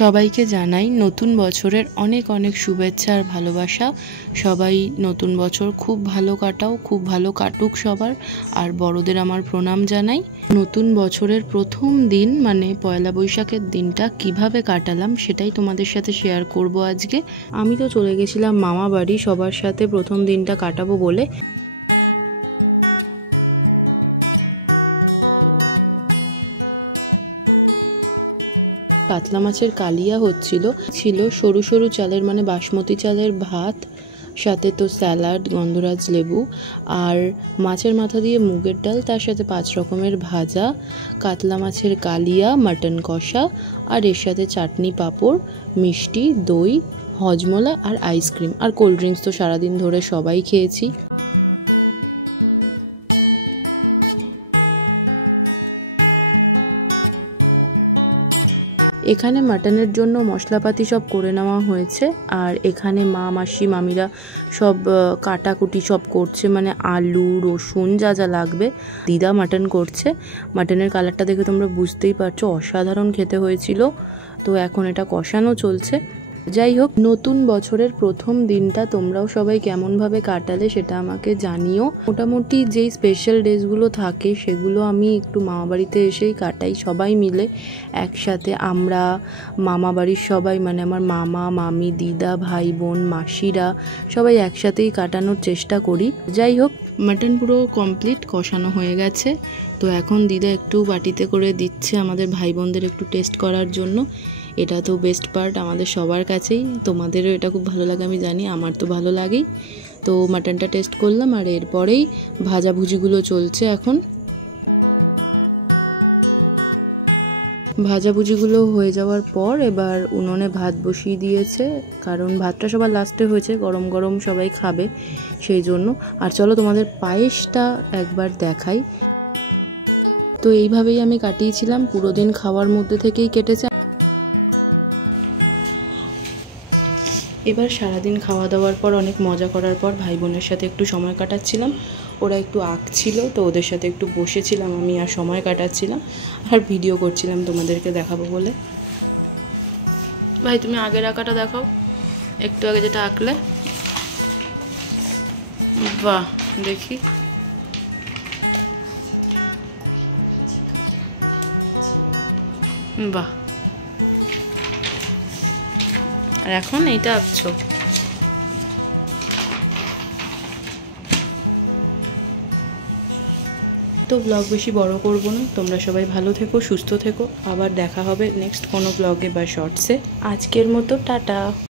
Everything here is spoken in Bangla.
সবাইকে জানাই নতুন বছরের অনেক অনেক শুভেচ্ছা আর ভালোবাসা। সবাই নতুন বছর খুব ভালো কাটাও, খুব ভালো কাটুক সবার। আর বড়দের আমার প্রণাম জানাই। নতুন বছরের প্রথম দিন মানে পয়লা বৈশাখের দিনটা কিভাবে কাটালাম সেটাই তোমাদের সাথে শেয়ার করব আজকে। আমি তো চলে গেছিলাম মামা বাড়ি সবার সাথে প্রথম দিনটা কাটাবো বলে। কাতলা মাছের কালিয়া ছিল সরু সরু চালের মানে বাসমতি চালের ভাত, সাথে তো স্যালাড, গন্ধরাজ লেবু আর মাছের মাথা দিয়ে মুগের ডাল, তার সাথে 5 রকমের ভাজা, কাতলা মাছের কালিয়া, মাটন কষা আর এর সাথে চাটনি, পাঁপড়, মিষ্টি, দই, হজমোলা আর আইসক্রিম আর কোল্ড ড্রিঙ্কস তো সারাদিন ধরে সবাই খেয়েছি। এখানে মাটনের জন্য মশলাপাতি সব করে নেওয়া হয়েছে আর এখানে মা, মাসি, মামিরা সব কাটাকুটি সব করছে, মানে আলু, রসুন যা যা লাগবে। দিদা মাটন করছে। মাটনের কালারটা দেখে তোমরা বুঝতেই পারছো অসাধারণ খেতে হয়েছিল। তো এখন এটা কষানো চলছে। যাই হোক, নতুন বছরের প্রথম দিনটা তোমরাও সবাই কেমনভাবে কাটালে সেটা আমাকে জানিও। মোটামুটি যেই স্পেশাল ডেজগুলো থাকে সেগুলো আমি একটু মামাবাড়িতে এসেই কাটাই, সবাই মিলে একসাথে। আমরা মামাবাড়ির সবাই মানে আমার মামা, মামি, দিদা, ভাই বোন, মাসিরা সবাই একসাথেই কাটানোর চেষ্টা করি। যাই হোক, মাটন পুরো কমপ্লিট, কষানো হয়ে গেছে। তো এখন দিদা একটু বাটিতে করে দিচ্ছে আমাদের ভাই বোনদের একটু টেস্ট করার জন্য। এটা তো বেস্ট পার্ট আমাদের সবার কাছেই, তোমাদেরও এটা খুব ভালো লাগে আমি জানি, আমার তো ভালো লাগেই। তো মাটনটা টেস্ট করলাম আর এরপরেই ভাজাভুজিগুলো চলছে। এখন ভাজাভুজিগুলো হয়ে যাওয়ার পর এবার উনুনে ভাত বসিয়ে দিয়েছে, কারণ ভাতটা সবার লাস্টে হয়েছে, গরম গরম সবাই খাবে সেই জন্য। আর চলো তোমাদের পায়েসটা একবার দেখাই। তো এইভাবেই আমি কাটিয়েছিলাম, পুরো দিন খাওয়ার মধ্যে থেকেই কেটেছে। এবার সারাদিন খাওয়া দাওয়ার পর অনেক মজা করার পর ভাই বোনের সাথে একটু সময় কাটাচ্ছিলাম। ওরা একটু আঁকছিল, তো ওদের সাথে একটু বসেছিলাম আমি আর সময় কাটাচ্ছিলাম আর ভিডিও করছিলাম তোমাদেরকে দেখাবো বলে। ভাই তুমি আগের আঁকাটা দেখাও, একটু আগে যেটা আঁকলে। বাহ, দেখি। বাহ, আর এখন এইটা আঁকছো। তো ব্লগ বেশি বড় করব না, তোমরা সবাই ভালো থেকো, সুস্থ থেকো। আবার দেখা হবে নেক্সট কোনো ব্লগে বা শর্টসে। আজকের মতো টাটা।